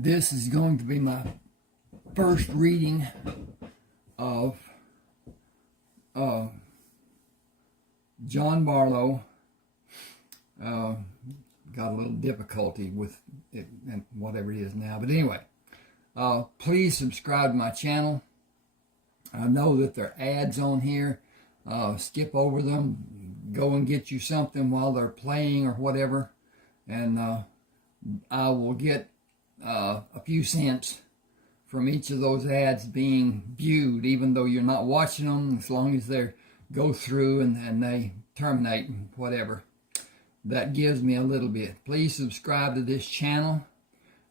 This is going to be my first reading of Jon Bartleaux. Got a little difficulty with it and whatever it is now. But anyway, please subscribe to my channel. I know that there are ads on here. Skip over them. Go and get you something while they're playing or whatever. And I will get a few cents from each of those ads being viewed, even though you're not watching them, as long as they go through and they terminate, whatever. That gives me a little bit. Please subscribe to this channel,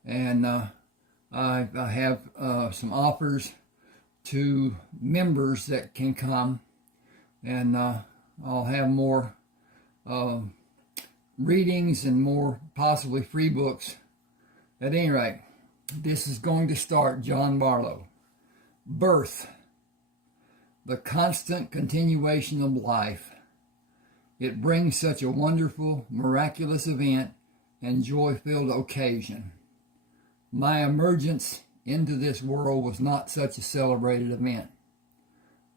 and I have some offers to members that can come, and I'll have more readings and more possibly free books. At any rate, this is going to start Jon Bartleaux. Birth, the constant continuation of life. It brings such a wonderful, miraculous event and joy-filled occasion. My emergence into this world was not such a celebrated event.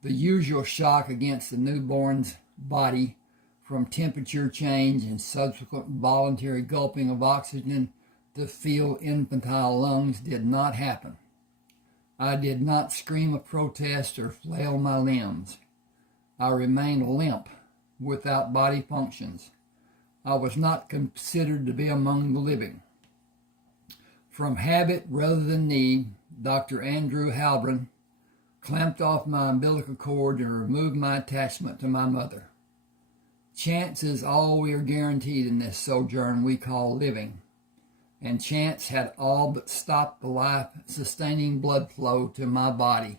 The usual shock against the newborn's body from temperature change and subsequent voluntary gulping of oxygen to fill infantile lungs did not happen. I did not scream a protest or flail my limbs. I remained limp, without body functions. I was not considered to be among the living. From habit rather than need, Dr. Andrew Halbron clamped off my umbilical cord and removed my attachment to my mother. Chance is all we are guaranteed in this sojourn we call living, and chance had all but stopped the life-sustaining blood flow to my body.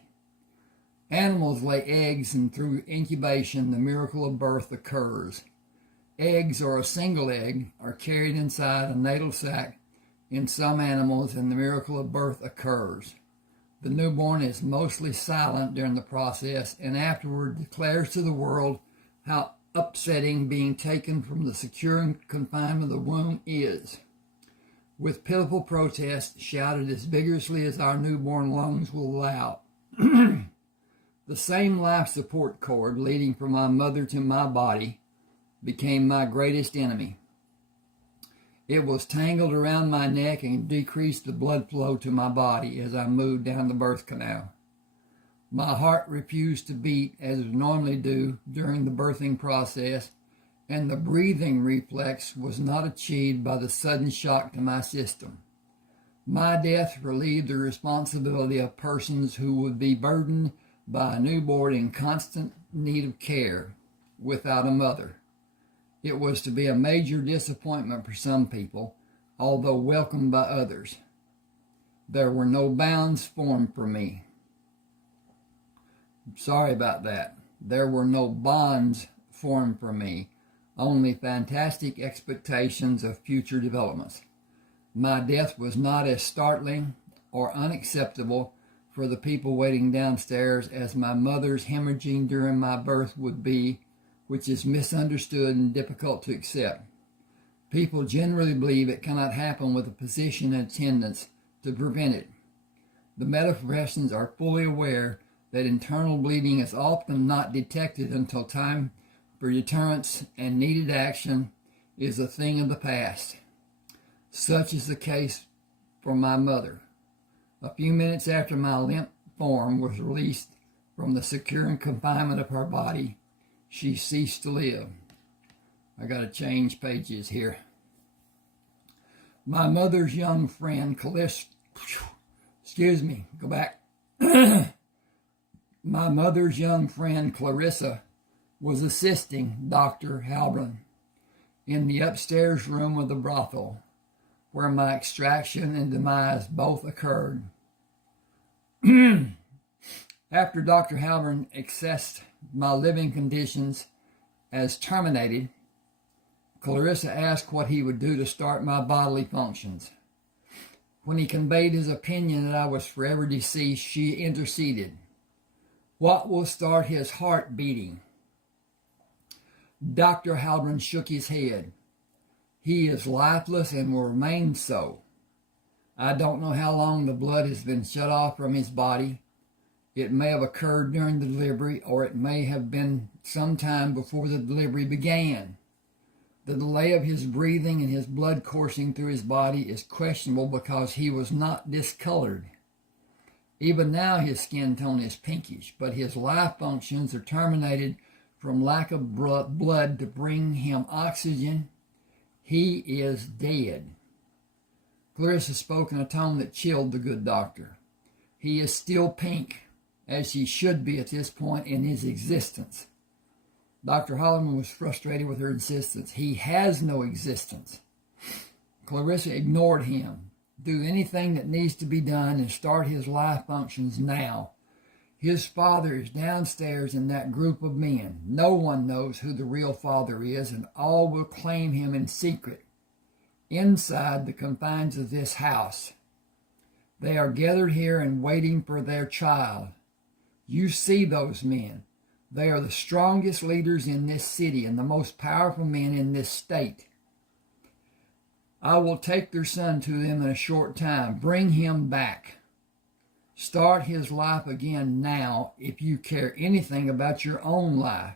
Animals lay eggs, and through incubation the miracle of birth occurs. Eggs, or a single egg, are carried inside a natal sac in some animals, and the miracle of birth occurs. The newborn is mostly silent during the process, and afterward declares to the world how upsetting being taken from the secure confinement of the womb is. With pitiful protest shouted as vigorously as our newborn lungs will allow. The same life support cord leading from my mother to my body became my greatest enemy. It was tangled around my neck and decreased the blood flow to my body as I moved down the birth canal. My heart refused to beat as it would normally do during the birthing process, and the breathing reflex was not achieved by the sudden shock to my system. My death relieved the responsibility of persons who would be burdened by a newborn in constant need of care without a mother. It was to be a major disappointment for some people, although welcomed by others. There were no bounds formed for me. Sorry about that. There were no bonds formed for me, only fantastic expectations of future developments. My death was not as startling or unacceptable for the people waiting downstairs as my mother's hemorrhaging during my birth would be, which is misunderstood and difficult to accept. People generally believe it cannot happen with a physician in attendance to prevent it. The medical professions are fully aware that internal bleeding is often not detected until time for deterrence and needed action is a thing of the past. Such is the case for my mother. A few minutes after my limp form was released from the secure confinement of her body, she ceased to live. I got to change pages here. My mother's young friend, My mother's young friend, Clarissa, was assisting Dr. Halbron in the upstairs room of the brothel, where my extraction and demise both occurred. After Dr. Halbron assessed my living conditions as terminated, Clarissa asked what he would do to start my bodily functions. When he conveyed his opinion that I was forever deceased, she interceded. What will start his heart beating? Dr. Halbron shook his head. He is lifeless and will remain so. I don't know how long the blood has been shut off from his body. It may have occurred during the delivery, or it may have been some time before the delivery began. The delay of his breathing and his blood coursing through his body is questionable because he was not discolored. Even now his skin tone is pinkish, but his life functions are terminated from lack of blood to bring him oxygen. He is dead. Clarissa spoke in a tone that chilled the good doctor. He is still pink, as he should be at this point in his existence. Dr. Holloman was frustrated with her insistence. He has no existence. Clarissa ignored him. Do anything that needs to be done and start his life functions now. His father is downstairs in that group of men. No one knows who the real father is, and all will claim him in secret, inside the confines of this house. They are gathered here and waiting for their child. You see those men. They are the strongest leaders in this city and the most powerful men in this state. I will take their son to them in a short time. Bring him back. Start his life again now if you care anything about your own life.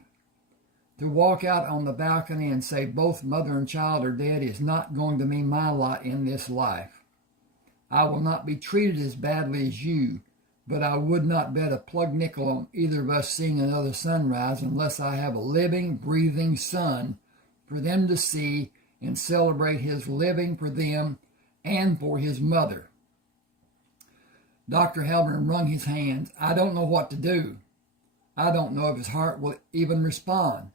To walk out on the balcony and say both mother and child are dead is not going to be my lot in this life. I will not be treated as badly as you, but I would not bet a plug nickel on either of us seeing another sunrise unless I have a living, breathing son for them to see and celebrate his living for them and for his mother. Dr. Halpern wrung his hands. I don't know what to do. I don't know if his heart will even respond.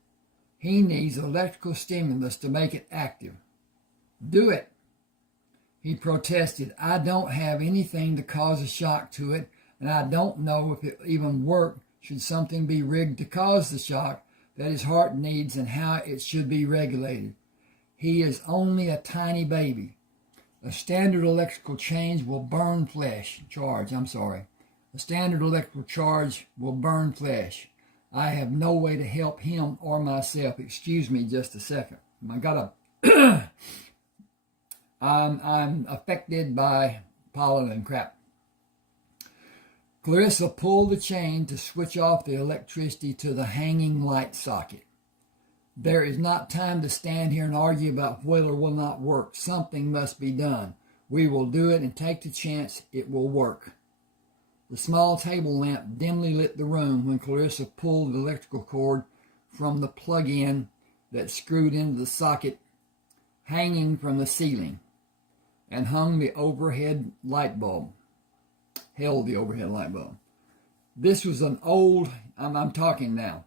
He needs electrical stimulus to make it active. Do it. He protested. I don't have anything to cause a shock to it, and I don't know if it even work should something be rigged to cause the shock that his heart needs and how it should be regulated. He is only a tiny baby. A standard electrical charge will burn flesh. A standard electrical charge will burn flesh. I have no way to help him or myself. Excuse me just a second. I'm affected by pollen and crap. Clarissa pulled the chain to switch off the electricity to the hanging light socket. There is not time to stand here and argue about whether it will not work. Something must be done. We will do it and take the chance it will work. The small table lamp dimly lit the room when Clarissa pulled the electrical cord from the plug-in that screwed into the socket hanging from the ceiling and held the overhead light bulb. This was an old, I'm talking now.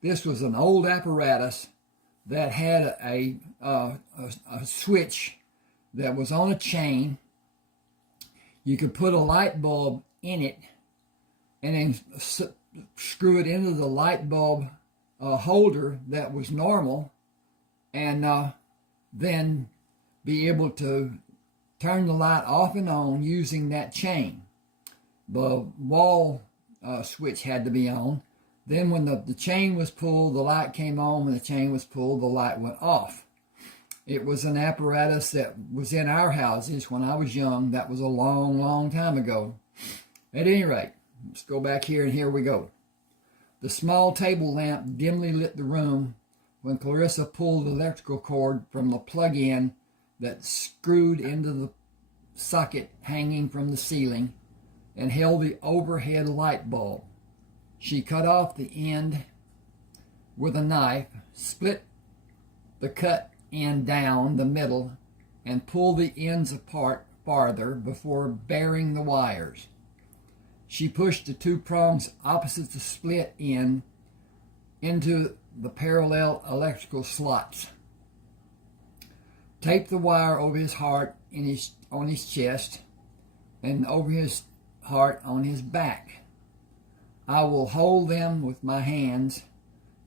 This was an old apparatus that had a switch that was on a chain. You could put a light bulb in it and then screw it into the light bulb holder that was normal, and then be able to turn the light off and on using that chain. The wall switch had to be on. Then when the chain was pulled, the light came on. When the chain was pulled, the light went off. It was an apparatus that was in our houses when I was young. That was a long, long time ago. At any rate, let's go back here, and here we go. The small table lamp dimly lit the room when Clarissa pulled the electrical cord from the plug-in that screwed into the socket hanging from the ceiling and held the overhead light bulb. She cut off the end with a knife, split the cut end down the middle, and pulled the ends apart farther before burying the wires. She pushed the two prongs opposite the split end into the parallel electrical slots. Taped the wire over his heart on his chest and over his heart on his back. I will hold them with my hands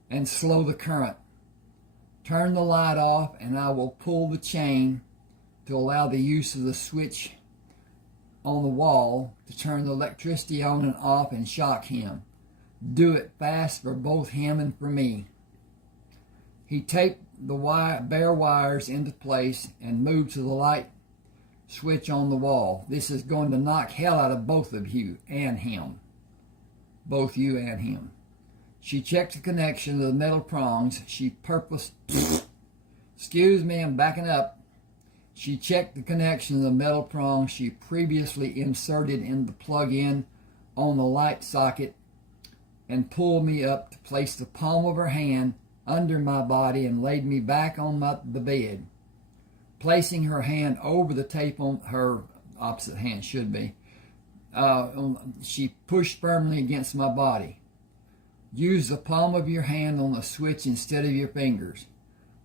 and slow the current. Turn the light off, and I will pull the chain to allow the use of the switch on the wall to turn the electricity on and off and shock him. Do it fast for both him and for me. He taped the bare wires into place and moved to the light switch on the wall. This is going to knock hell out of both of you and him. Both you and him. She checked the connection of the metal prongs. Excuse me, I'm backing up. She checked the connection of the metal prong she previously inserted in the plug-in on the light socket and pulled me up to place the palm of her hand under my body and laid me back on the bed. Placing her hand over the tape on her opposite hand, should be, she pushed firmly against my body. Use the palm of your hand on the switch instead of your fingers.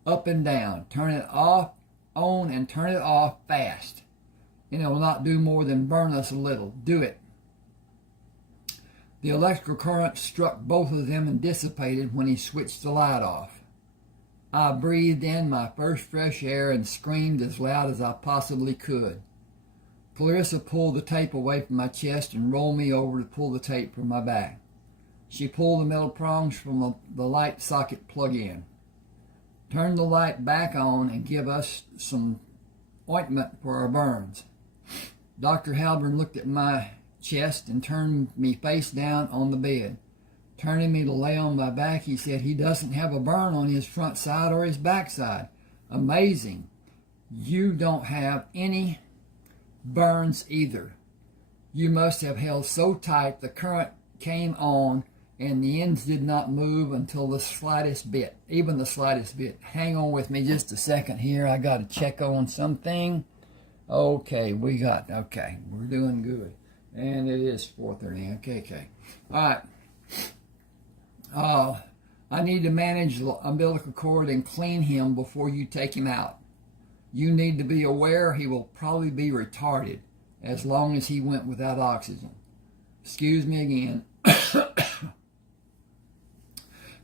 Up and down. Turn it off, on, and turn it off fast. And it will not do more than burn us a little. Do it. The electrical current struck both of them and dissipated when he switched the light off. I breathed in my first fresh air and screamed as loud as I possibly could. Clarissa pulled the tape away from my chest and rolled me over to pull the tape from my back. She pulled the metal prongs from the light socket plug-in. Turn the light back on and give us some ointment for our burns. Dr. Halburn looked at my chest and turned me face down on the bed. Turning me to lay on my back, he said, he doesn't have a burn on his front side or his back side. Amazing. You don't have any burns either. You must have held so tight the current came on and the ends did not move until the slightest bit, even the slightest bit. Hang on with me just a second here. I got to check on something. Okay, we're doing good. And it is 4:30. Okay. All right. I need to manage the umbilical cord and clean him before you take him out. You need to be aware he will probably be retarded as long as he went without oxygen. Excuse me again.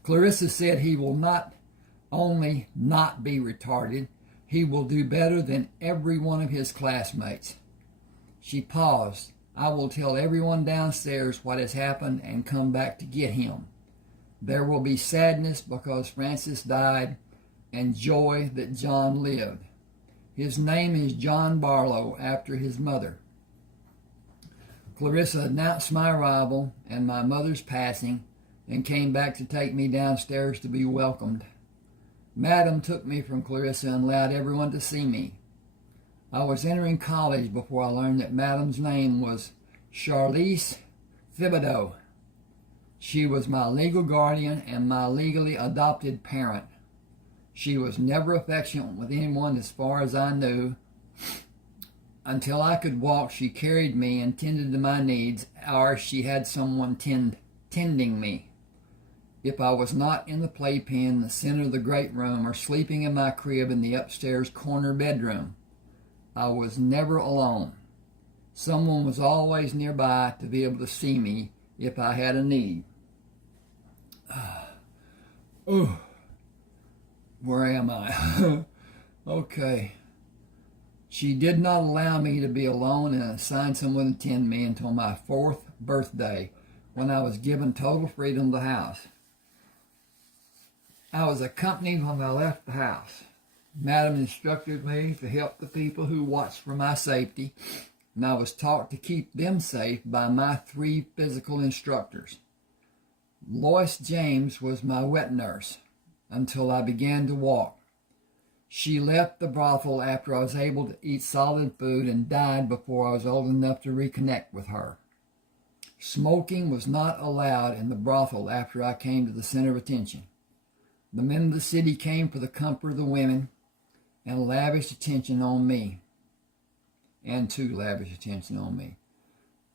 Clarissa said he will not only not be retarded, he will do better than every one of his classmates. She paused. I will tell everyone downstairs what has happened and come back to get him. There will be sadness because Francis died and joy that John lived. His name is Jon Bartleaux after his mother. Clarissa announced my arrival and my mother's passing and came back to take me downstairs to be welcomed. Madam took me from Clarissa and allowed everyone to see me. I was entering college before I learned that Madam's name was Charlize Thibodeau. She was my legal guardian and my legally adopted parent. She was never affectionate with anyone as far as I knew. Until I could walk, she carried me and tended to my needs, or she had someone tending me. If I was not in the playpen, the center of the great room, or sleeping in my crib in the upstairs corner bedroom, I was never alone. Someone was always nearby to be able to see me if I had a need. Where am I? Okay. She did not allow me to be alone and assigned someone to tend me until my 4th birthday, when I was given total freedom of the house. I was accompanied when I left the house. Madam instructed me to help the people who watched for my safety, and I was taught to keep them safe by my 3 physical instructors. Lois James was my wet nurse until I began to walk. She left the brothel after I was able to eat solid food and died before I was old enough to reconnect with her. Smoking was not allowed in the brothel after I came to the center of attention. The men of the city came for the comfort of the women and lavished attention on me,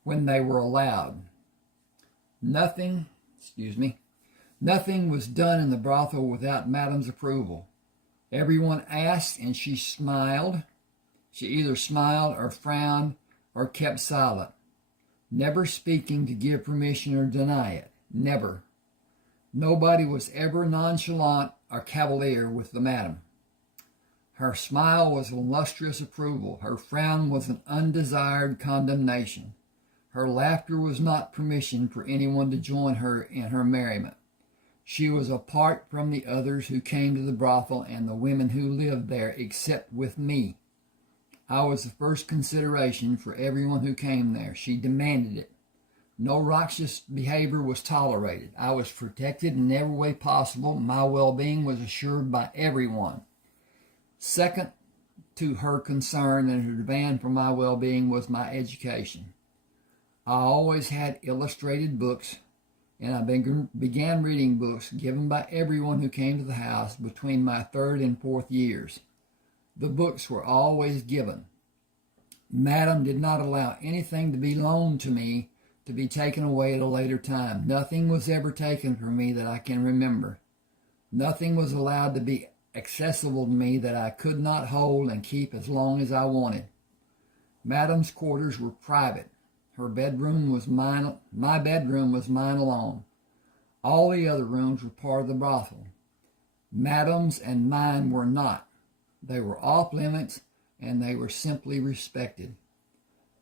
when they were allowed. Nothing was done in the brothel without Madam's approval. Everyone asked, and she smiled. She either smiled or frowned or kept silent, never speaking to give permission or deny it. Never. Nobody was ever nonchalant or cavalier with the madam. Her smile was an lustrous approval. Her frown was an undesired condemnation. Her laughter was not permission for anyone to join her in her merriment. She was apart from the others who came to the brothel and the women who lived there, except with me. I was the first consideration for everyone who came there. She demanded it. No righteous behavior was tolerated. I was protected in every way possible. My well-being was assured by everyone. Second to her concern and her demand for my well-being was my education. I always had illustrated books, and I began reading books given by everyone who came to the house between my 3rd and 4th years. The books were always given. Madam did not allow anything to be loaned to me to be taken away at a later time. Nothing was ever taken from me that I can remember. Nothing was allowed to be accessible to me that I could not hold and keep as long as I wanted. Madam's quarters were private. Her bedroom was mine. My bedroom was mine alone. All the other rooms were part of the brothel. Madam's and mine were not. They were off limits, and they were simply respected.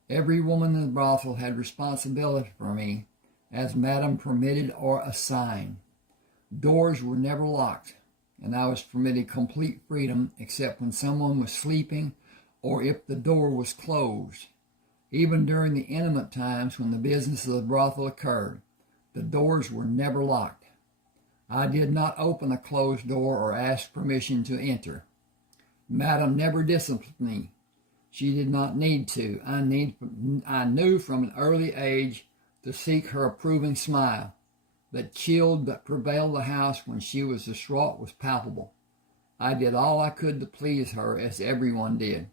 Every woman in the brothel had responsibility for me, as Madam permitted or assigned. Doors were never locked, and I was permitted complete freedom except when someone was sleeping or if the door was closed. Even during the intimate times when the business of the brothel occurred, the doors were never locked. I did not open a closed door or ask permission to enter. Madam never disciplined me. She did not need to. I knew from an early age to seek her approving smile. That chill that prevailed the house when she was distraught was palpable. I did all I could to please her, as everyone did.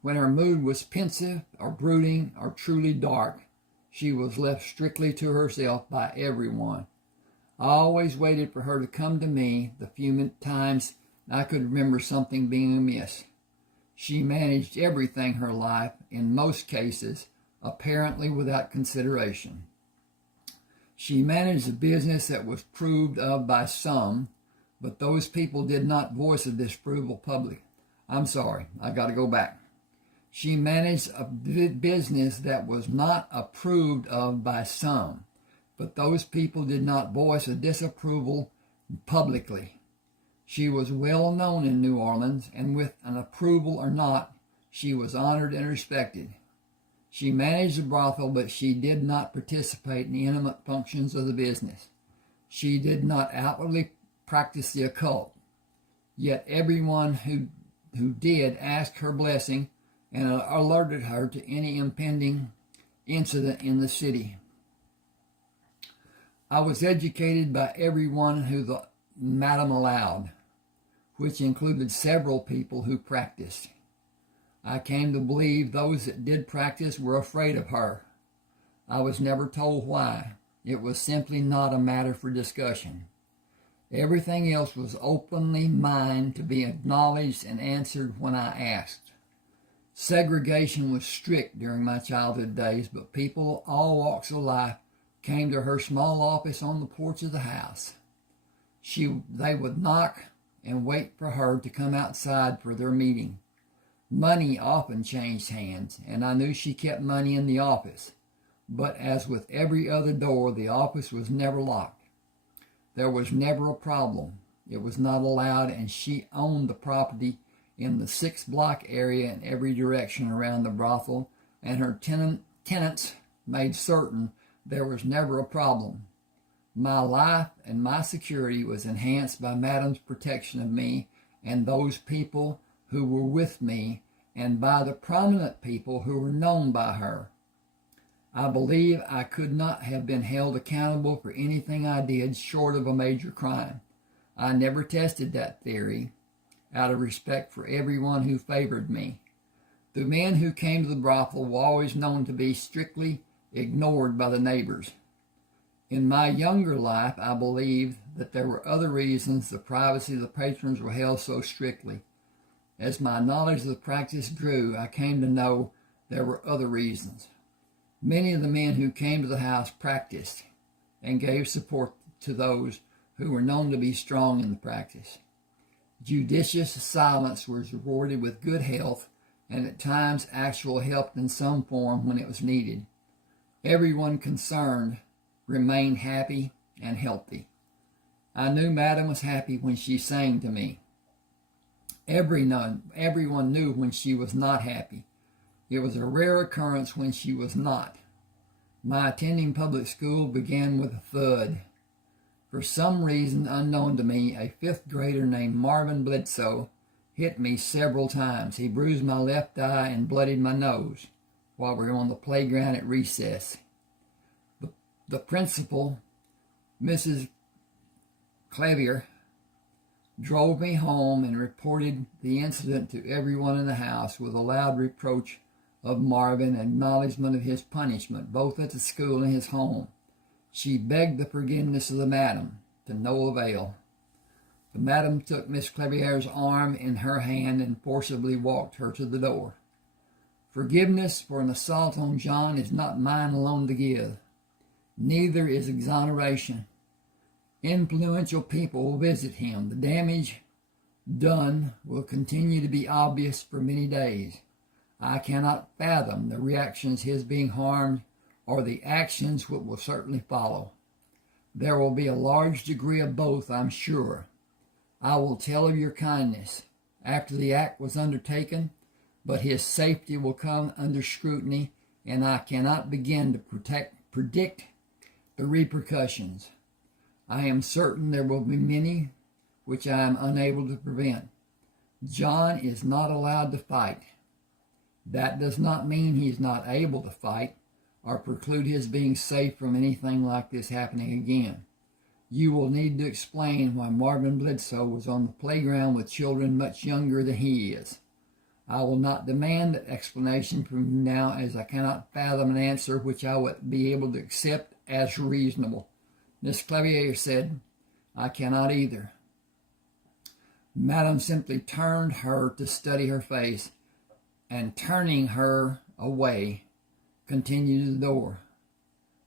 When her mood was pensive or brooding or truly dark, she was left strictly to herself by everyone. I always waited for her to come to me the few times I could remember something being amiss. She managed everything her life, in most cases, apparently without consideration. She managed a business that was approved of by some, but those people did not voice a disapproval publicly. I'm sorry, I got to go back. She managed a business that was not approved of by some, but those people did not voice a disapproval publicly. She was well known in New Orleans, and with an approval or not, she was honored and respected. She managed the brothel, but she did not participate in the intimate functions of the business. She did not outwardly practice the occult. Yet everyone who did asked her blessing and alerted her to any impending incident in the city. I was educated by everyone who the madam allowed, which included several people who practiced. I came to believe those that did practice were afraid of her. I was never told why. It was simply not a matter for discussion. Everything else was openly mine to be acknowledged and answered when I asked. Segregation was strict during my childhood days, but people of all walks of life came to her small office on the porch of the house. They would knock and wait for her to come outside for their meeting. Money often changed hands, and I knew she kept money in the office. But as with every other door, the office was never locked. There was never a problem. It was not allowed, and she owned the property in the 6-block area in every direction around the brothel, and her tenants made certain there was never a problem. My life and my security was enhanced by Madam's protection of me and those people who were with me, and by the prominent people who were known by her. I believe I could not have been held accountable for anything I did short of a major crime. I never tested that theory, out of respect for everyone who favored me. The men who came to the brothel were always known to be strictly ignored by the neighbors. In my younger life, I believed that there were other reasons the privacy of the patrons were held so strictly. As my knowledge of the practice grew, I came to know there were other reasons. Many of the men who came to the house practiced and gave support to those who were known to be strong in the practice. Judicious silence was rewarded with good health, and at times actual help in some form when it was needed. Everyone concerned remained happy and healthy. I knew Madam was happy when she sang to me. Everyone knew when she was not happy. It was a rare occurrence when she was not. My attending public school began with a thud. For some reason unknown to me, a fifth grader named Marvin Bledsoe hit me several times. He bruised my left eye and bloodied my nose while we were on the playground at recess. The principal, Mrs. Clavier, drove me home and reported the incident to everyone in the house with a loud reproach of Marvin and acknowledgement of his punishment, both at the school and his home. She begged the forgiveness of the madam, to no avail. The madam took Miss Clavier's arm in her hand and forcibly walked her to the door. Forgiveness for an assault on John is not mine alone to give. Neither is exoneration. Influential people will visit him. The damage done will continue to be obvious for many days. I cannot fathom the reactions his being harmed or the actions which will certainly follow. There will be a large degree of both, I'm sure. I will tell of your kindness after the act was undertaken, but his safety will come under scrutiny, and I cannot begin to predict the repercussions. I am certain there will be many which I am unable to prevent. John is not allowed to fight. That does not mean he is not able to fight or preclude his being safe from anything like this happening again. You will need to explain why Marvin Bledsoe was on the playground with children much younger than he is. I will not demand an explanation from you now, as I cannot fathom an answer which I would be able to accept as reasonable. Miss Clavier said, I cannot either. Madam simply turned her to study her face, and turning her away, continued to the door.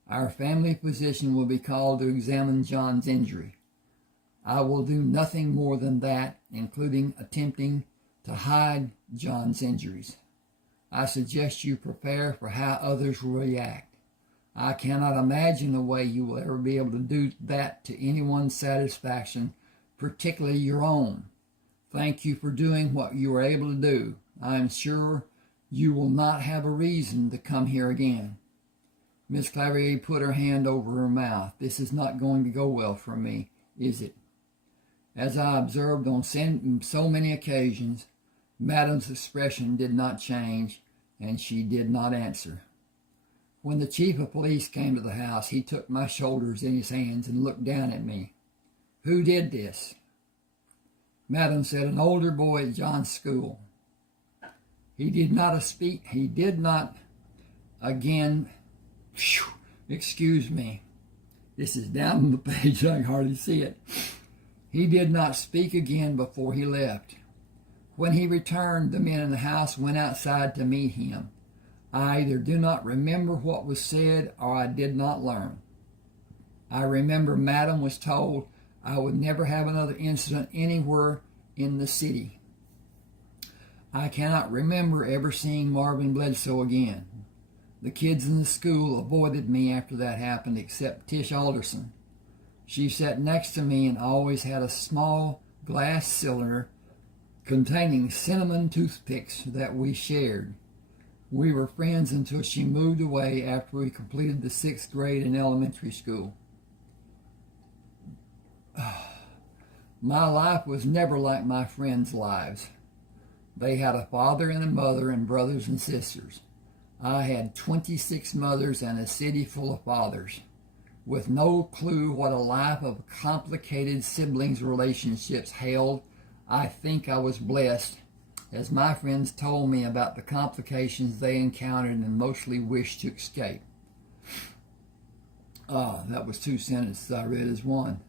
Our family physician will be called to examine John's injury. I will do nothing more than that, including attempting to hide John's injuries. I suggest you prepare for how others will react. I cannot imagine a way you will ever be able to do that to anyone's satisfaction, particularly your own. Thank you for doing what you were able to do. I am sure you will not have a reason to come here again. Miss Clavier put her hand over her mouth. This is not going to go well for me, is it? As I observed on so many occasions, Madam's expression did not change, and she did not answer. When the chief of police came to the house, he took my shoulders in his hands and looked down at me. Who did this? Madam said, an older boy at John's school. He did not again, excuse me. This is down on the page, I can hardly see it. He did not speak again before he left. When he returned, the men in the house went outside to meet him. I either do not remember what was said or I did not learn. I remember Madam was told I would never have another incident anywhere in the city. I cannot remember ever seeing Marvin Bledsoe again. The kids in the school avoided me after that happened, except Tish Alderson. She sat next to me and always had a small glass cylinder containing cinnamon toothpicks that we shared. We were friends until she moved away after we completed the 6th grade in elementary school. My life was never like my friends' lives. They had a father and a mother and brothers and sisters. I had 26 mothers and a city full of fathers. With no clue what a life of complicated siblings' relationships held, I think I was blessed, as my friends told me about the complications they encountered and mostly wished to escape. That was 2 sentences I read as one.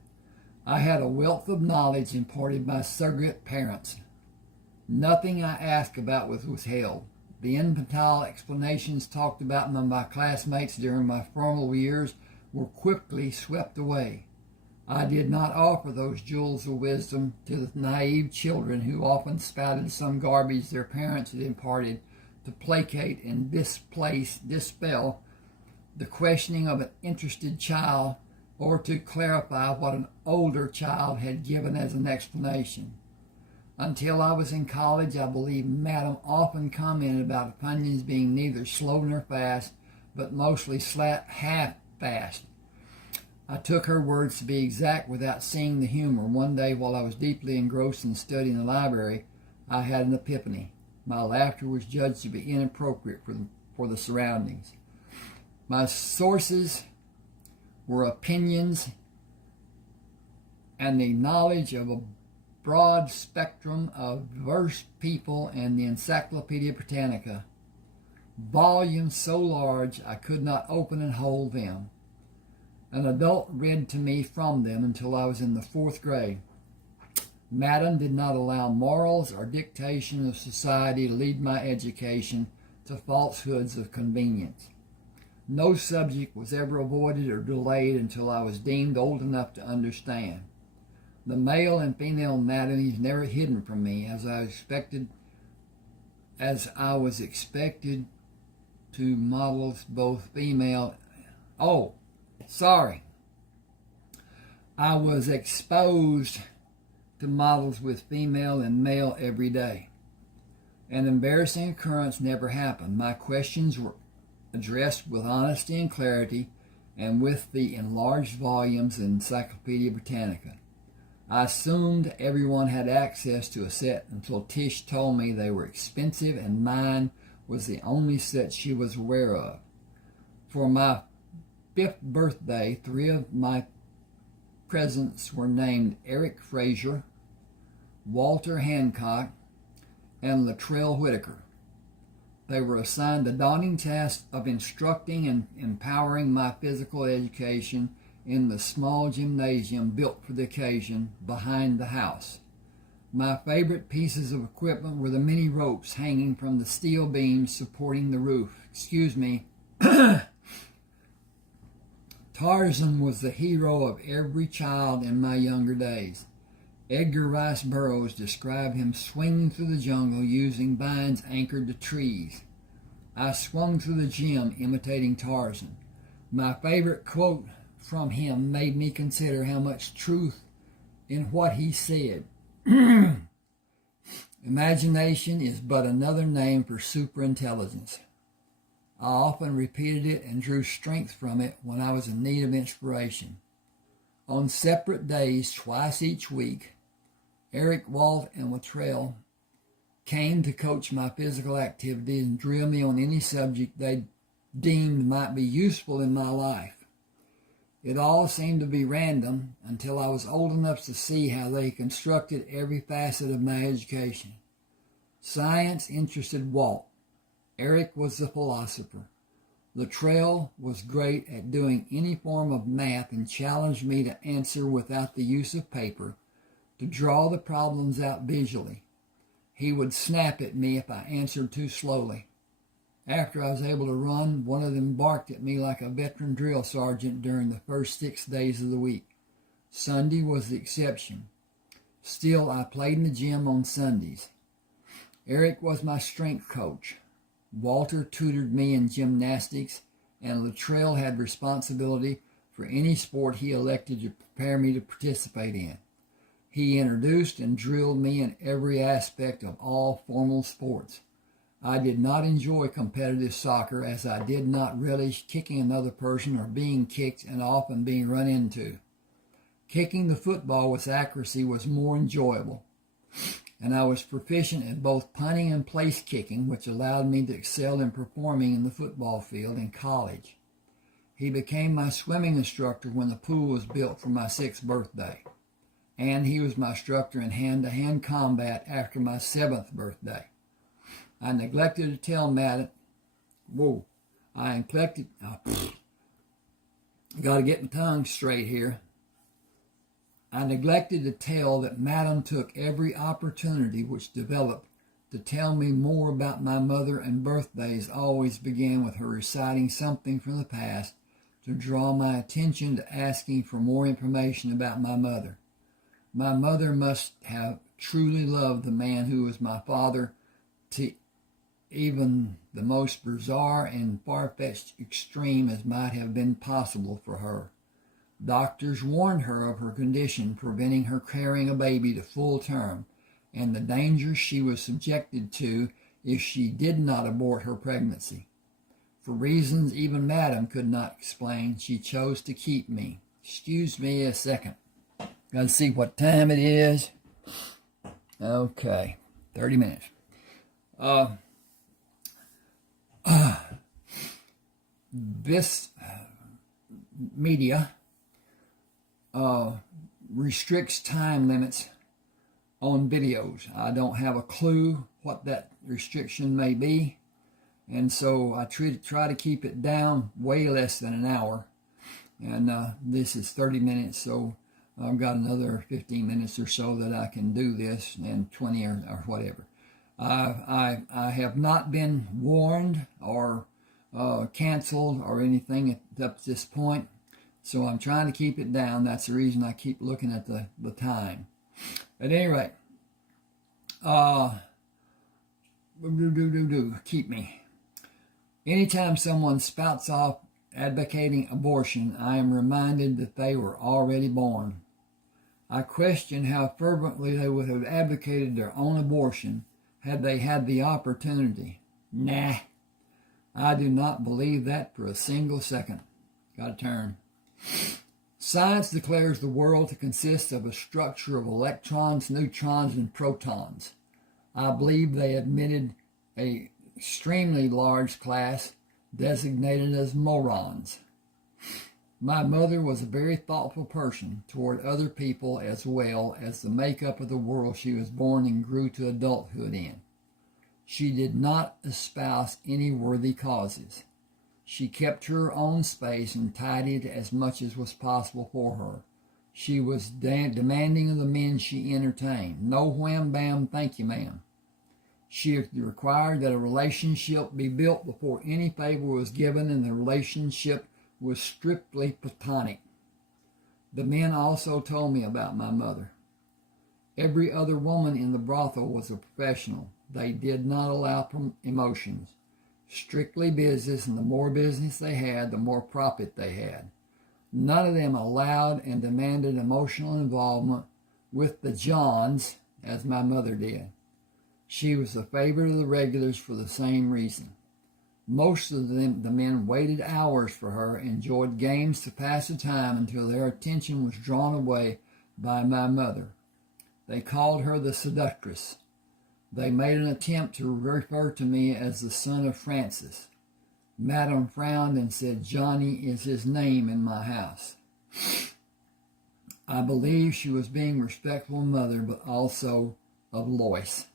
I had a wealth of knowledge imparted by surrogate parents. Nothing I asked about was withheld. The infantile explanations talked about by my classmates during my formal years were quickly swept away. I did not offer those jewels of wisdom to the naive children who often spouted some garbage their parents had imparted to placate and dispel the questioning of an interested child or to clarify what an older child had given as an explanation. Until I was in college, I believe Madam often commented about opinions being neither slow nor fast, but mostly half-fast. I took her words to be exact without seeing the humor. One day, while I was deeply engrossed in studying the library, I had an epiphany. My laughter was judged to be inappropriate for the surroundings. My sources were opinions and the knowledge of a broad spectrum of diverse people and the Encyclopedia Britannica, volumes so large I could not open and hold them. An adult read to me from them until I was in the 4th grade. Madam did not allow morals or dictation of society to lead my education to falsehoods of convenience. No subject was ever avoided or delayed until I was deemed old enough to understand. The male and female anatomies never hidden from me, as I was expected to models both female. I was exposed to models with female and male every day. An embarrassing occurrence never happened. My questions were addressed with honesty and clarity, and with the enlarged volumes in Encyclopedia Britannica. I assumed everyone had access to a set until Tish told me they were expensive and mine was the only set she was aware of. For my 5th birthday, 3 of my presents were named Eric Fraser, Walter Hancock, and Latrell Whitaker. They were assigned the daunting task of instructing and empowering my physical education in the small gymnasium built for the occasion behind the house. My favorite pieces of equipment were the many ropes hanging from the steel beams supporting the roof. Tarzan was the hero of every child in my younger days. Edgar Rice Burroughs described him swinging through the jungle using vines anchored to trees. I swung through the gym imitating Tarzan. My favorite quote from him made me consider how much truth in what he said. Imagination is but another name for superintelligence. I often repeated it and drew strength from it when I was in need of inspiration. On separate days, twice each week, Eric, Walt, and Latrell came to coach my physical activity and drill me on any subject they deemed might be useful in my life. It all seemed to be random until I was old enough to see how they constructed every facet of my education. Science interested Walt. Eric was the philosopher. Latrell was great at doing any form of math and challenged me to answer without the use of paper, to draw the problems out visually. He would snap at me if I answered too slowly. After I was able to run, one of them barked at me like a veteran drill sergeant during the first 6 days of the week. Sunday was the exception. Still, I played in the gym on Sundays. Eric was my strength coach. Walter tutored me in gymnastics, and Latrell had responsibility for any sport he elected to prepare me to participate in. He introduced and drilled me in every aspect of all formal sports. I did not enjoy competitive soccer, as I did not relish kicking another person or being kicked and often being run into. Kicking the football with accuracy was more enjoyable, and I was proficient at both punting and place kicking, which allowed me to excel in performing in the football field in college. He became my swimming instructor when the pool was built for my 6th birthday, and he was my instructor in hand-to-hand combat after my 7th birthday. I neglected to tell Madam, got to get my tongue straight here. I neglected to tell that Madam took every opportunity which developed to tell me more about my mother, and birthdays always began with her reciting something from the past to draw my attention to asking for more information about my mother. My mother must have truly loved the man who was my father to even the most bizarre and far-fetched extreme as might have been possible for her. Doctors warned her of her condition, preventing her carrying a baby to full term, and the dangers she was subjected to if she did not abort her pregnancy. For reasons even Madam could not explain, she chose to keep me. Excuse me a second. Gotta see what time it is. Okay, 30 minutes. This media restricts time limits on videos. I don't have a clue what that restriction may be, and so I try to keep it down way less than an hour. And this is 30 minutes, so I've got another 15 minutes or so that I can do this, and 20 or whatever. I have not been warned or canceled or anything up to this point, so I'm trying to keep it down. That's the reason I keep looking at the time. At any rate, keep me. Anytime someone spouts off advocating abortion, I am reminded that they were already born. I question how fervently they would have advocated their own abortion had they had the opportunity. Nah, I do not believe that for a single second. Got to turn. Science declares the world to consist of a structure of electrons, neutrons, and protons. I believe they admitted an extremely large class designated as morons. My mother was a very thoughtful person toward other people as well as the makeup of the world she was born and grew to adulthood in. She did not espouse any worthy causes. She kept her own space and tidied as much as was possible for her. She was demanding of the men she entertained. No wham bam, thank you ma'am. She required that a relationship be built before any favor was given, and the relationship was strictly platonic. The men also told me about my mother. Every other woman in the brothel was a professional. They did not allow emotions. Strictly business, and the more business they had, the more profit they had. None of them allowed and demanded emotional involvement with the Johns as my mother did. She was the favorite of the regulars for the same reason. Most of the men waited hours for her, enjoyed games to pass the time until their attention was drawn away by my mother. They called her the seductress. They made an attempt to refer to me as the son of Francis. Madam frowned and said Johnny is his name in my house. I believe she was being respectful mother, but also of Lois.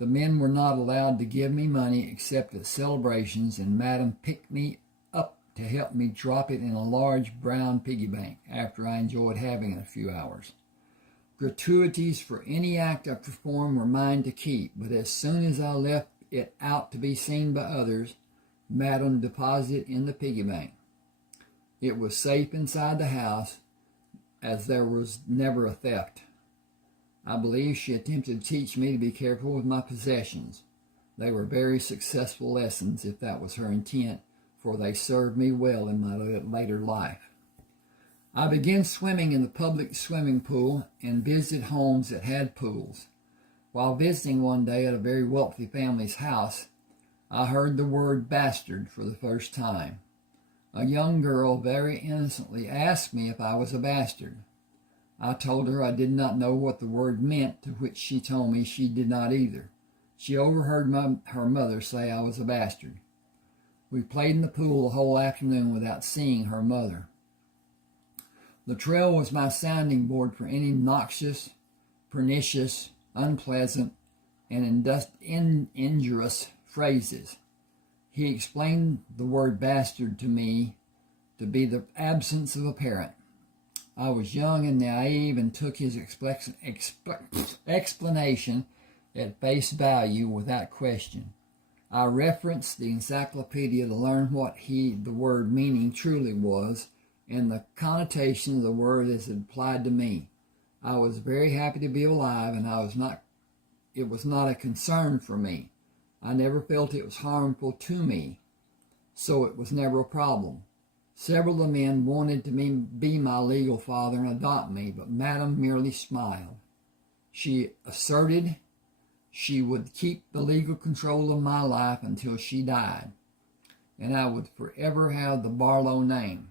The men were not allowed to give me money except at celebrations, and Madam picked me up to help me drop it in a large brown piggy bank after I enjoyed having it a few hours. Gratuities for any act I performed were mine to keep, but as soon as I left it out to be seen by others, Madam deposited it in the piggy bank. It was safe inside the house, as there was never a theft. I believe she attempted to teach me to be careful with my possessions. They were very successful lessons, if that was her intent, for they served me well in my later life. I began swimming in the public swimming pool and visited homes that had pools. While visiting one day at a very wealthy family's house, I heard the word bastard for the first time. A young girl very innocently asked me if I was a bastard. I told her I did not know what the word meant, to which she told me she did not either. She overheard her mother say I was a bastard. We played in the pool the whole afternoon without seeing her mother. The trail was my sounding board for any noxious, pernicious, unpleasant, and injurious phrases. He explained the word bastard to me to be the absence of a parent. I was young and naive and took his explanation at face value without question. I referenced the encyclopedia to learn what the word meaning truly was and the connotation of the word as it applied to me. I was very happy to be alive, and it was not a concern for me. I never felt it was harmful to me, so it was never a problem. Several of the men wanted to be my legal father and adopt me, but Madam merely smiled. She asserted she would keep the legal control of my life until she died, and I would forever have the Bartleaux name.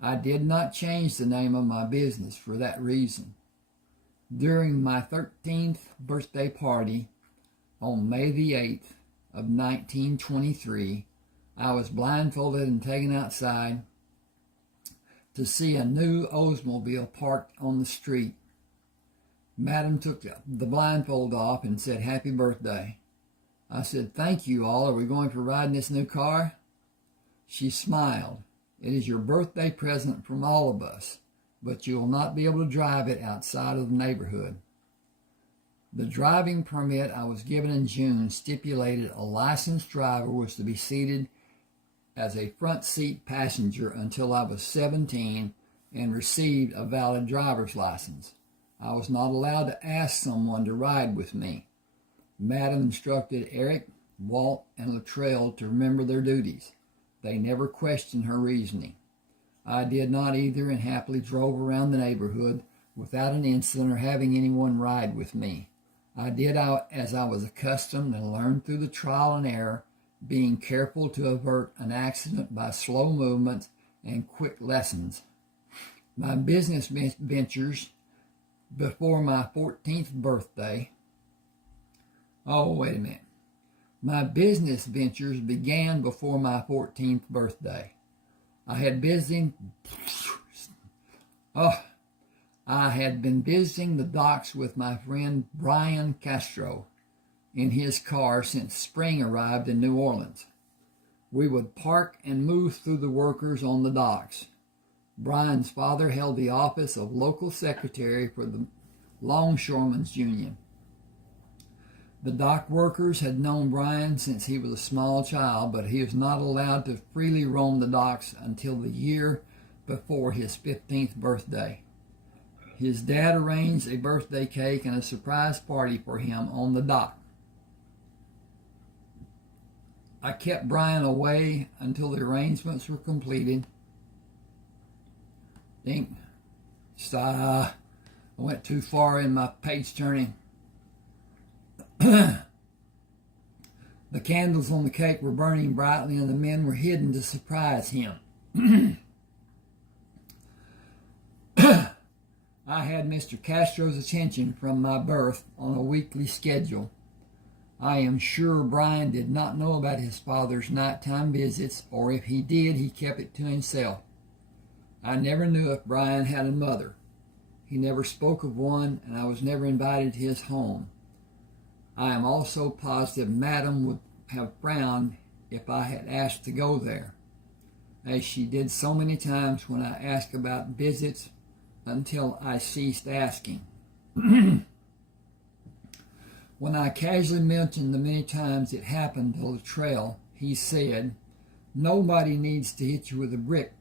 I did not change the name of my business for that reason. During my 13th birthday party on May the 8th of 1923, I was blindfolded and taken outside to see a new Oldsmobile parked on the street. Madam took the blindfold off and said, "Happy birthday." I said, "Thank you all. Are we going for a ride in this new car?" She smiled. "It is your birthday present from all of us, but you will not be able to drive it outside of the neighborhood." The driving permit I was given in June stipulated a licensed driver was to be seated as a front seat passenger until I was 17 and received a valid driver's license. I was not allowed to ask someone to ride with me. Madam instructed Eric, Walt, and Luttrell to remember their duties. They never questioned her reasoning. I did not either, and happily drove around the neighborhood without an incident or having anyone ride with me. I did as I was accustomed and learned through the trial and error, being careful to avert an accident by slow movements and quick lessons. My business ventures before my 14th birthday. My business ventures began before my 14th birthday. I had been visiting the docks with my friend Brian Castro in his car since spring arrived in New Orleans. We would park and move through the workers on the docks. Brian's father held the office of local secretary for the Longshoremen's Union. The dock workers had known Brian since he was a small child, but he was not allowed to freely roam the docks until the year before his 15th birthday. His dad arranged a birthday cake and a surprise party for him on the dock. I kept Brian away until the arrangements were completed. I went too far in my page turning. The candles on the cake were burning brightly, and the men were hidden to surprise him. I had Mr. Castro's attention from my birth on a weekly schedule. I am sure Brian did not know about his father's nighttime visits, or if he did, he kept it to himself. I never knew if Brian had a mother. He never spoke of one, and I was never invited to his home. I am also positive Madam would have frowned if I had asked to go there, as she did so many times when I asked about visits until I ceased asking. When I casually mentioned the many times it happened to Luttrell, he said, "Nobody needs to hit you with a brick.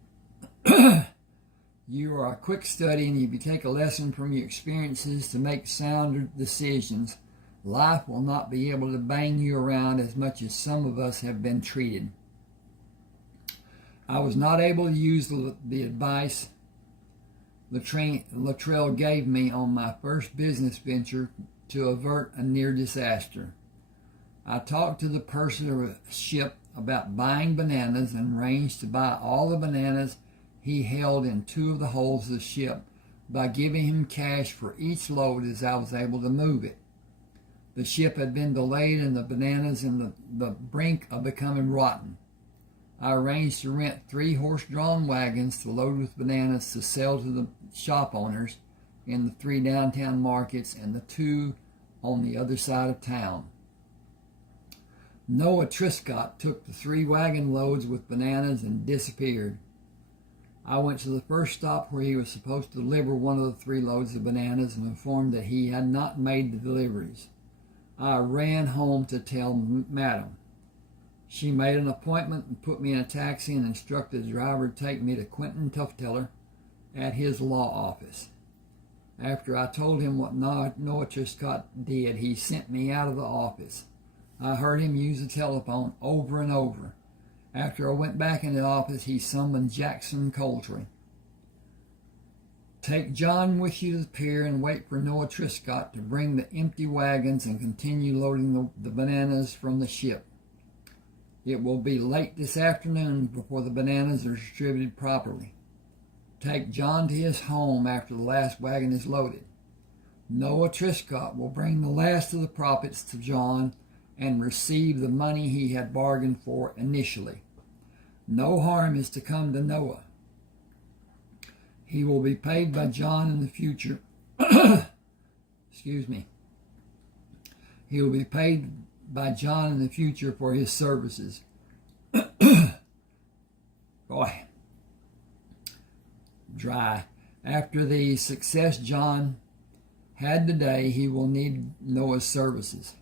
You are a quick study, and if you take a lesson from your experiences to make sounder decisions, life will not be able to bang you around as much as some of us have been treated." I was not able to use the advice Luttrell gave me on my first business venture to avert a near disaster. I talked to the purser of a ship about buying bananas and arranged to buy all the bananas he held in two of the holds of the ship by giving him cash for each load as I was able to move it. The ship had been delayed and the bananas in the brink of becoming rotten. I arranged to rent 3 horse-drawn wagons to load with bananas to sell to the shop owners in the 3 downtown markets and the 2 on the other side of town. Noah Triscott took the 3 wagon loads with bananas and disappeared. I went to the first stop where he was supposed to deliver one of the 3 loads of bananas and informed that he had not made the deliveries. I ran home to tell Madam. She made an appointment and put me in a taxi and instructed the driver to take me to Quentin Tufteller at his law office. After I told him what Noah Triscott did, he sent me out of the office. I heard him use the telephone over and over. After I went back in the office, he summoned Jackson Coltrane. Take John with you to the pier and wait for Noah Triscott to bring the empty wagons and continue loading the bananas from the ship. It will be late this afternoon before the bananas are distributed properly. Take John to his home after the last wagon is loaded. Noah Triscott will bring the last of the profits to John and receive the money he had bargained for initially. No harm is to come to Noah. He will be paid by John in the future. Excuse me. He will be paid by John in the future for his services. Boy. Dry. After the success John had today, he will need Noah's services.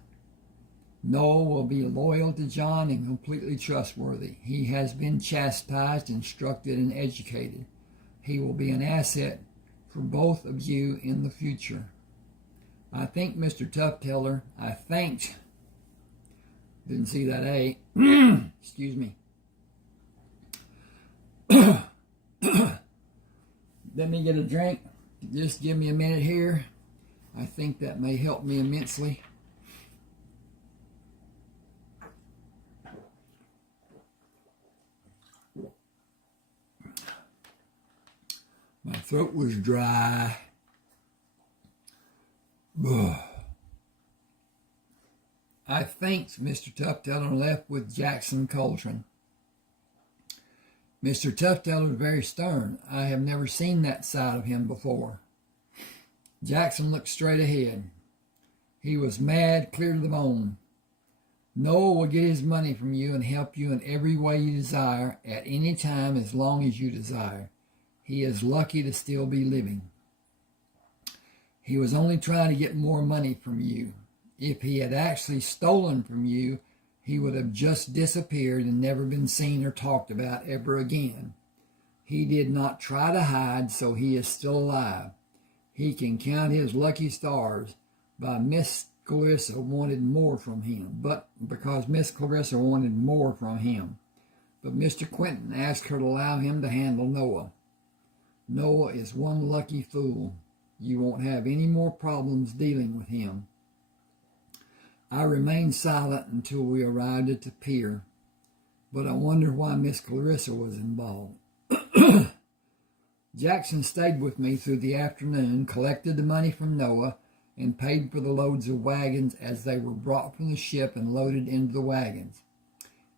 Noah will be loyal to John and completely trustworthy. He has been chastised, instructed, and educated. He will be an asset for both of you in the future. I think Mr. Tufteller, didn't see that A, excuse me. Let me get a drink. Just give me a minute here. I think that may help me immensely. My throat was dry. I think Mr. Tufteller left with Jackson Coltrane. Mr. Tufteller was very stern. I have never seen that side of him before. Jackson looked straight ahead. He was mad clear to the bone. Noah will get his money from you and help you in every way you desire at any time as long as you desire. He is lucky to still be living. He was only trying to get more money from you. If he had actually stolen from you, he would have just disappeared and never been seen or talked about ever again. He did not try to hide, so he is still alive. He can count his lucky stars by Miss Clarissa wanted more from him, but because Miss Clarissa wanted more from him. But Mr. Quentin asked her to allow him to handle Noah. Noah is one lucky fool. You won't have any more problems dealing with him. I remained silent until we arrived at the pier, but I wonder why Miss Clarissa was involved. Jackson stayed with me through the afternoon, collected the money from Noah, and paid for the loads of wagons as they were brought from the ship and loaded into the wagons.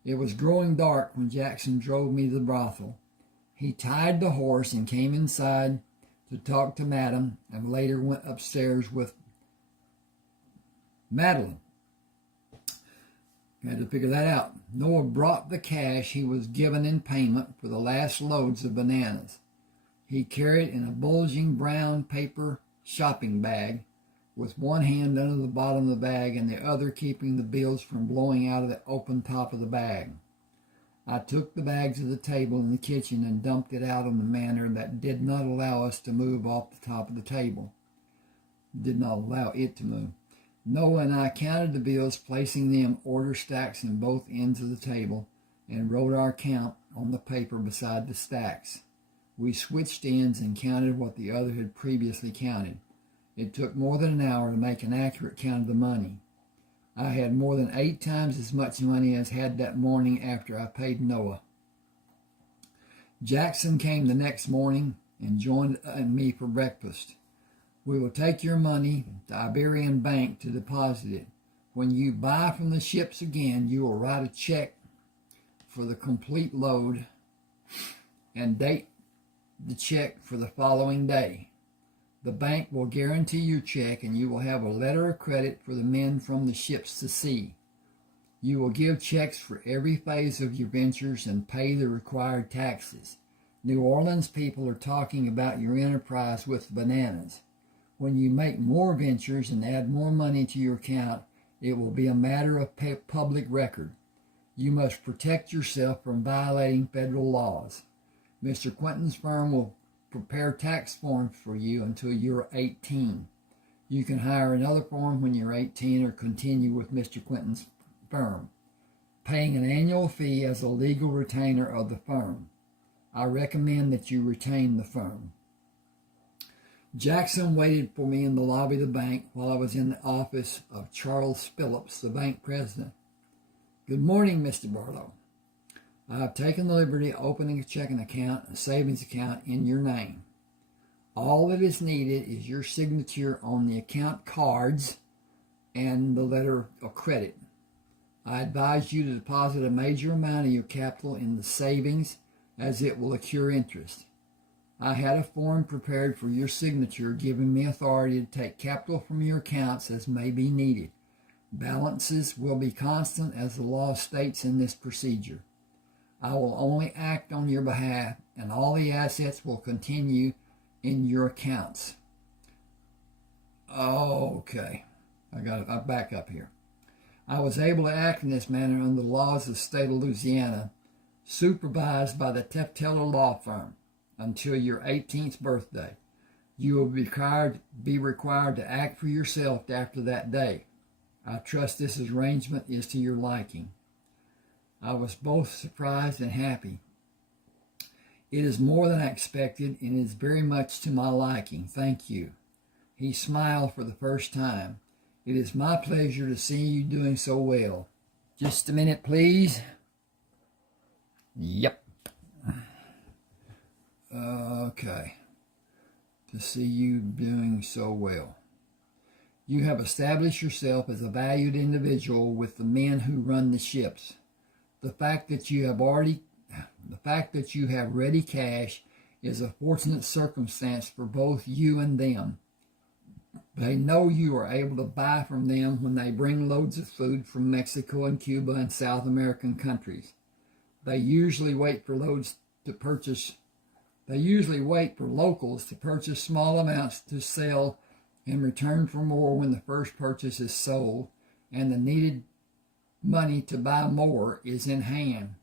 It was growing dark when Jackson drove me to the brothel. He tied the horse and came inside to talk to Madam, and later went upstairs with Madeline. I had to figure that out. Noah brought the cash he was given in payment for the last loads of bananas. He carried in a bulging brown paper shopping bag, with one hand under the bottom of the bag and the other keeping the bills from blowing out of the open top of the bag. I took the bag to the table in the kitchen and dumped it out in a manner that did not allow us to move off the top of the table. Did not allow it to move. Noah and I counted the bills, placing them order stacks in both ends of the table, and wrote our count on the paper beside the stacks. We switched ends and counted what the other had previously counted. It took more than an hour to make an accurate count of the money. I had more than 8 times as much money as had that morning after I paid Noah. Jackson came the next morning and joined me for breakfast. We will take your money to Iberian Bank to deposit it. When you buy from the ships again, you will write a check for the complete load and date the check for the following day. The bank will guarantee your check, and you will have a letter of credit for the men from the ships to see. You will give checks for every phase of your ventures and pay the required taxes. New Orleans people are talking about your enterprise with bananas. When you make more ventures and add more money to your account, it will be a matter of public record. You must protect yourself from violating federal laws. Mr. Quentin's firm will prepare tax forms for you until you're 18. You can hire another firm when you're 18 or continue with Mr. Quentin's firm, paying an annual fee as a legal retainer of the firm. I recommend that you retain the firm. Jackson waited for me in the lobby of the bank while I was in the office of Charles Phillips, the bank president. "Good morning, Mr. Bartleaux. I have taken the liberty of opening a checking account and savings account in your name. All that is needed is your signature on the account cards and the letter of credit. I advise you to deposit a major amount of your capital in the savings, as it will accrue interest. I had a form prepared for your signature giving me authority to take capital from your accounts as may be needed. Balances will be constant as the law states in this procedure. I will only act on your behalf, and all the assets will continue in your accounts." Okay, I back up here. I was able to act in this manner under the laws of the state of Louisiana, supervised by the Tefteller Law Firm, until your 18th birthday. You will be required to act for yourself after that day. I trust this arrangement is to your liking. I was both surprised and happy. It is more than I expected, and is very much to my liking. Thank you. He smiled for the first time. It is my pleasure to see you doing so well. Just a minute, please. Yep. Okay. To see you doing so well. You have established yourself as a valued individual with the men who run the ships. The fact that you have ready cash is a fortunate circumstance for both you and them. They know you are able to buy from them when they bring loads of food from Mexico and Cuba and South American countries. They usually wait for locals to purchase small amounts to sell in return for more when the first purchase is sold and the needed money to buy more is in hand.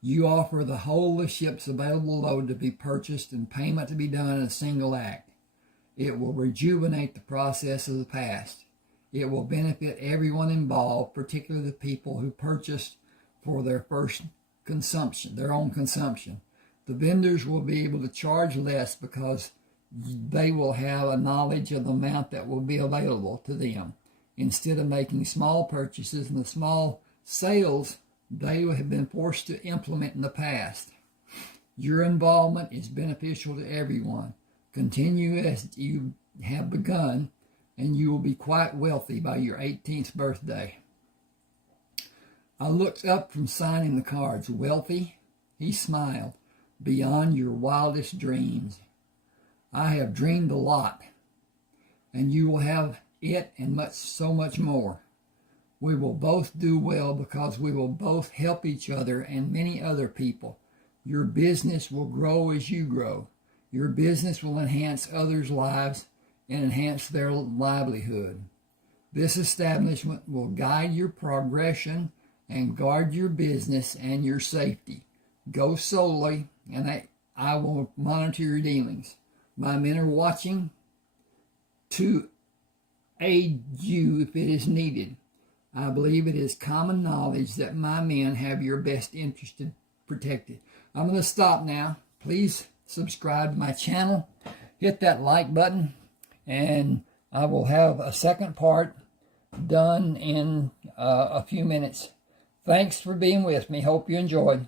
You offer the whole of the ship's available load to be purchased and payment to be done in a single act. It will rejuvenate the process of the past. It will benefit everyone involved, particularly the people who purchased for their own consumption. The vendors will be able to charge less because they will have a knowledge of the amount that will be available to them, instead of making small purchases and the small sales they have been forced to implement in the past. Your involvement is beneficial to everyone. Continue as you have begun, and you will be quite wealthy by your 18th birthday. I looked up from signing the cards. "Wealthy?" He smiled. "Beyond your wildest dreams. I have dreamed a lot, and you will have it and so much more. We will both do well because we will both help each other and many other people. Your business will grow as you grow. Your business will enhance others' lives and enhance their livelihood. This establishment will guide your progression and guard your business and your safety. Go solely, and I will monitor your dealings. My men are watching to aid you if it is needed. I believe it is common knowledge that my men have your best interest protected." I'm going to stop now. Please subscribe to my channel. Hit that like button, and I will have a second part done in a few minutes. Thanks for being with me. Hope you enjoyed.